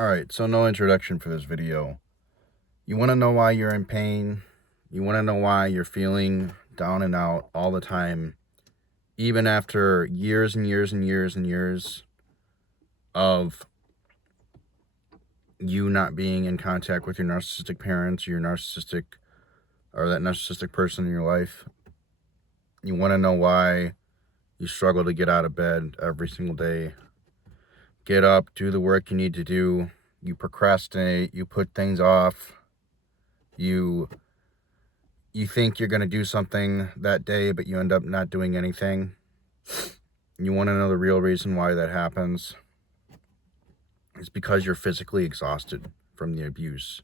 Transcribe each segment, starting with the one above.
Alright, so no introduction for this video. You want to know why you're in pain? You want to know why you're feeling down and out all the time, even after years and years and years and years of you not being in contact with your narcissistic parents, or that narcissistic person in your life? You want to know why you struggle to get out of bed every single day, get up, do the work you need to do, you procrastinate, you put things off, you think you're going to do something that day, but you end up not doing anything. You want to know the real reason why that happens? It's because you're physically exhausted from the abuse.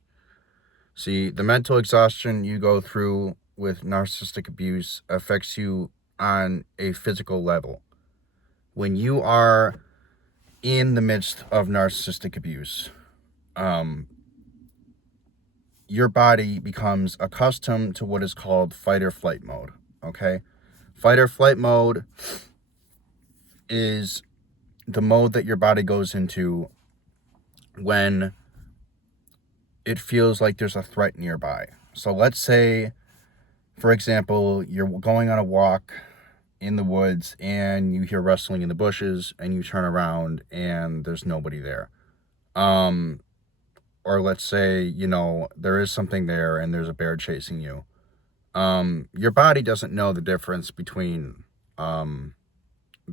See, the mental exhaustion you go through with narcissistic abuse affects you on a physical level. When you are in the midst of narcissistic abuse, your body becomes accustomed to what is called fight or flight mode, okay? Fight or flight mode is the mode that your body goes into when it feels like there's a threat nearby. So let's say, for example, you're going on a walk in the woods and you hear rustling in the bushes and you turn around and there's nobody there. Or let's say, there is something there and there's a bear chasing you. Your body doesn't know the difference between the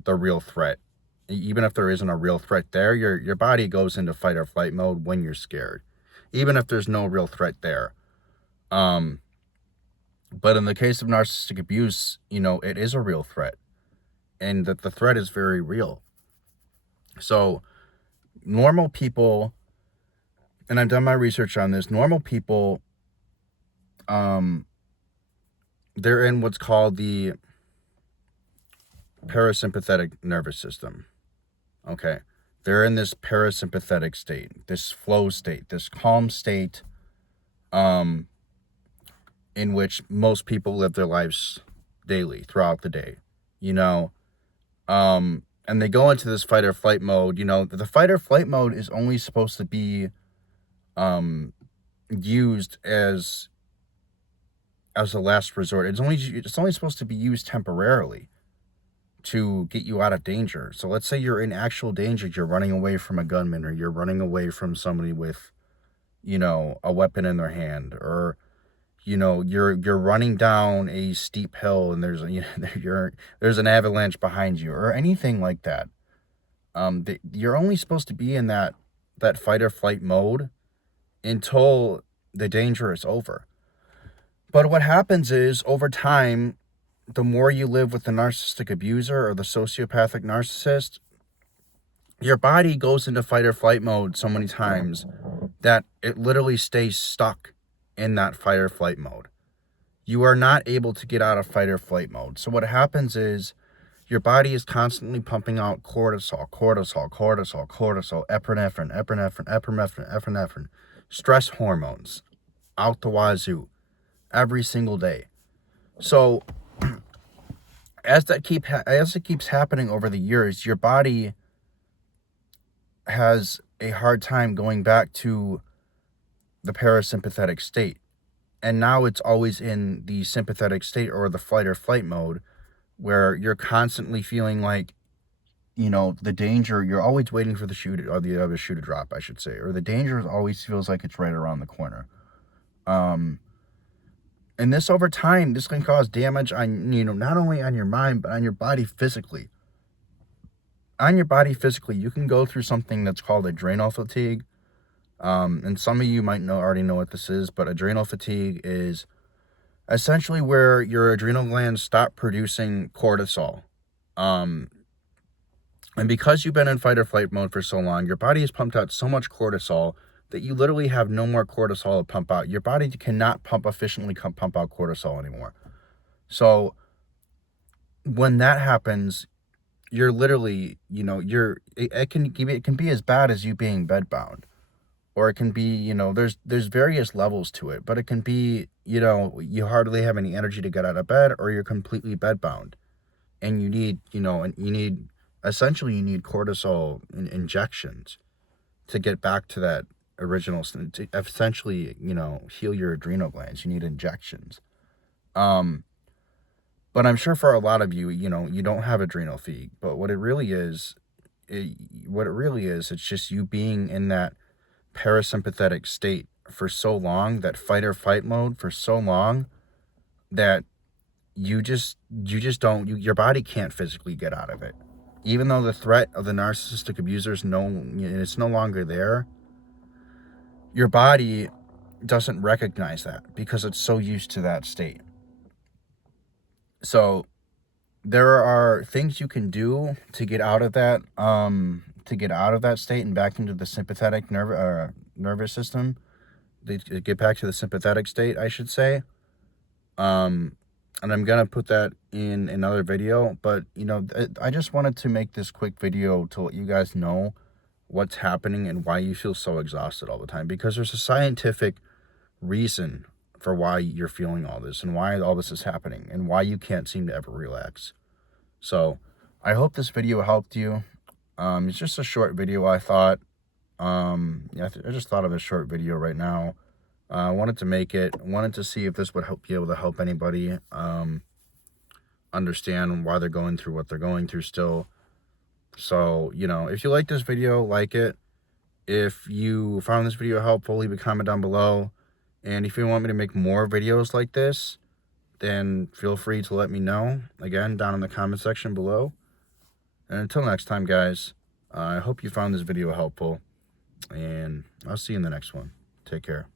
real threat. Even if there isn't a real threat there, your body goes into fight or flight mode when you're scared, even if there's no real threat there. But in the case of narcissistic abuse, it is a real threat, and that the threat is very real. So normal people, and I've done my research on this, normal people, they're in what's called the parasympathetic nervous system. Okay. They're in this parasympathetic state, this flow state, this calm state, in which most people live their lives daily throughout the day, and they go into this fight or flight mode. The fight or flight mode is only supposed to be, used as a last resort. It's only supposed to be used temporarily to get you out of danger. So let's say you're in actual danger, you're running away from a gunman, or you're running away from somebody with, a weapon in their hand, or, you're running down a steep hill and there's there's an avalanche behind you, or anything like that. You're only supposed to be in that fight or flight mode until the danger is over. But what happens is, over time, the more you live with the narcissistic abuser or the sociopathic narcissist, your body goes into fight or flight mode so many times that it literally stays stuck in that fight or flight mode. You are not able to get out of fight or flight mode. So what happens is, your body is constantly pumping out cortisol, epinephrine, stress hormones out the wazoo every single day. So as it keeps happening over the years, your body has a hard time going back to the parasympathetic state. And now it's always in the sympathetic state, or the flight or flight mode, where you're constantly feeling like, the danger, you're always waiting for the shoe to drop, I should say, or the danger always feels like it's right around the corner. And this, over time, this can cause damage on, not only on your mind, but on your body physically. On your body physically, you can go through something that's called adrenal fatigue. And some of you might already know what this is, but adrenal fatigue is essentially where your adrenal glands stop producing cortisol. And because you've been in fight or flight mode for so long, your body has pumped out so much cortisol that you literally have no more cortisol to pump out. Your body cannot efficiently pump out cortisol anymore. So when that happens, you're literally, it can be as bad as you being bedbound. Or it can be, there's various levels to it, but it can be, you hardly have any energy to get out of bed, or you're completely bedbound, and you need, essentially you need cortisol injections to get back to that original, to essentially, you know, heal your adrenal glands. You need injections. But I'm sure for a lot of you, you know, you don't have adrenal fatigue. But what it really is, it's just you being in that parasympathetic state for so long, that fight or flight mode for so long, that your body can't physically get out of it. Even though the threat of the narcissistic abuser is it's no longer there, your body doesn't recognize that because it's so used to that state. So there are things you can do to get out of that, state and back into the sympathetic nervous system. To get back to the sympathetic state, I should say. And I'm gonna put that in another video. But you know, I just wanted to make this quick video to let you guys know what's happening and why you feel so exhausted all the time, because there's a scientific reason for why you're feeling all this and why all this is happening and why you can't seem to ever relax. So I hope this video helped you. It's just a short video, I thought. Yeah, I just thought of a short video right now. I wanted to make it. Wanted to see if this would be able to help anybody understand why they're going through what they're going through still. So, you know, if you like this video, like it. If you found this video helpful, leave a comment down below. And if you want me to make more videos like this, then feel free to let me know, again, down in the comment section below. And until next time, guys, I hope you found this video helpful, and I'll see you in the next one. Take care.